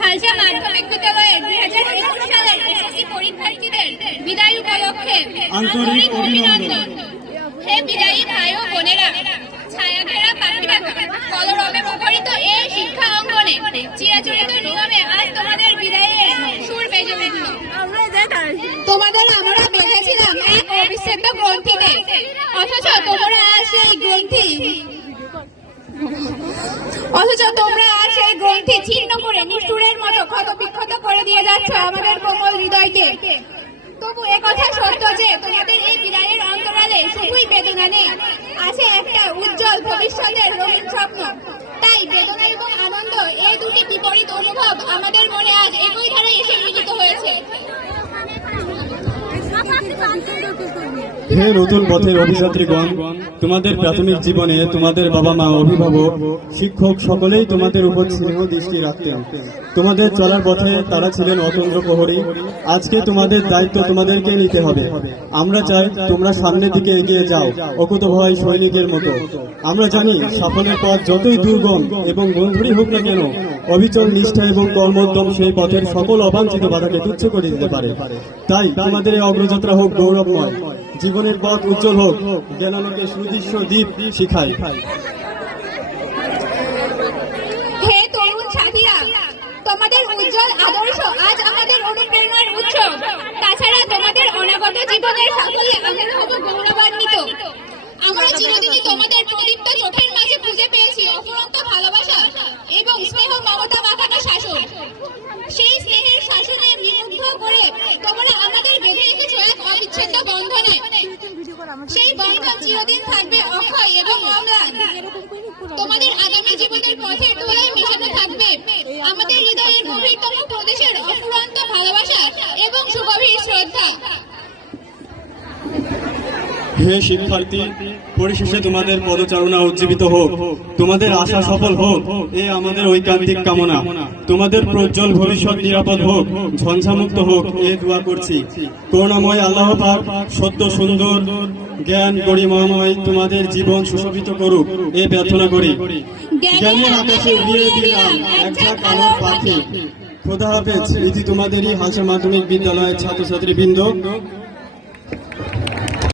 হালসা মাধ্যমিক বিদ্যালয়ে 2021 সালের এসএসসি পরীক্ষার্থীদের বিদায় উপলক্ষে আন্তরিক অভিনন্দন। হে বিদায়ী ভাই ও বোনেরা, ছায়াঘেরা পাখিরাখা কলরবে মুখরিত এই শিক্ষা অঙ্গনে চিরাচরিত নিয়মে আজ তোমাদের বিদায়ের সুর বেজে উঠল। তোমাদের আমরা বেঁধেছিলাম এক অবিচ্ছেদ্য গ্রন্থিতে, অথচ তোমরা আজ সেই গ্রন্থি ছিন্ন করে নিষ্ঠুরের মতো ক্ষতবিক্ষত করে দিয়ে যাচ্ছ আমাদের কোমল হৃদয়কে। তবু একথা সত্য যে তোমাদের এই বিদায়ের অন্তরালে শুধুই বেদনা নেই, আছে একটা উজ্জ্বল ভবিষ্যতের রঙিন স্বপ্ন। তাই বেদনা এবং আনন্দ এই দুটি বিপরীত অনুভব আমাদের মনে আজ একই ধারায় এসে মিলিত হয়েছে। হে নতুন পথের অভিযাত্রীগণ, তোমাদের প্রাথমিক জীবনে তোমাদের বাবা মা, অভিভাবক, শিক্ষক সকলেই তোমাদের উপর স্নেহ দৃষ্টি রাখতেন। তোমাদের চলার পথে তারা ছিলেন অতন্দ্র প্রহরী। আজকে তোমাদের দায়িত্ব তোমাদেরকে নিতে হবে। আমরা চাই তোমরা সামনের দিকে এগিয়ে যাও, অকুতভয় সৈনিকের মতো। আমরা জানি সাফল্যের পথ যতই দুর্গম এবং বন্ধুরই হোক না কেন, অবিচল নিষ্ঠা এবং কর্মোদ্যম সেই পথের সকল অবাঞ্ছিত বাধাকে তুচ্ছ করে দিতে পারে। তাই তোমাদের এই অগ্রযাত্রা হোক গৌরবময়, জীবনের পথ উজ্জ্বল হোক, জ্ঞানালোকে সুদৃশ্য দ্বীপ শিখায়। হে তরুণ সাথীরা, তোমাদের উজ্জ্বল আদর্শ আজ আমাদের অনুপ্রেরণার উৎস। তাছাড়া তোমাদের অনাগত জীবনের সাফল্যে আমরা হব গৌরবান্বিত। আমরা চিরদিনই তোমাদের প্রদীপ্ত চোখের মাঝে খুঁজে পেয়েছি অফুরন্ত ভালোবাসা এবং স্নেহ মমতা মাখানো শাসন। সেই স্নেহের শাসনে নিরুদ্ধ করে তোমরা আমাদের বেঁধে রেখেছো এক অবিচ্ছেদ্য বন্ধনে। সেই বন্ধন চিরদিন থাকবে অক্ষয় এবং অম্লান। তোমাদের আগামী জীবনের পথে ধুলায় মিশানো থাকবে আমাদের হৃদয়ের গভীরতম প্রদেশের অফুরন্ত ভালোবাসা এবং সুগভীর শ্রদ্ধা। হে শিক্ষার্থী, পরিশেষে তোমাদের পদচারণা উজ্জীবিত হোক, তোমাদের আশা সফল হোক, এ আমাদের ঐকান্তিক কামনা। তোমাদের প্রজ্জ্বল ভবিষ্যৎ নিরাপদ হোক, ঝঞ্ঝামুক্ত হোক, এ দোয়া করছি। করুণাময় আল্লাহ পাক সত্য সুন্দর জ্ঞান গরিমাময় তোমাদের জীবন সুশোভিত করুক, এ প্রার্থনা করি। জ্ঞানের আকাশে উড়িয়ে দিলাম এক ঝাঁক আলোর পাখি। খোদা হাফেজ। এটি তোমাদেরই হালসা মাধ্যমিক বিদ্যালয়ের ছাত্রছাত্রীবৃন্দ।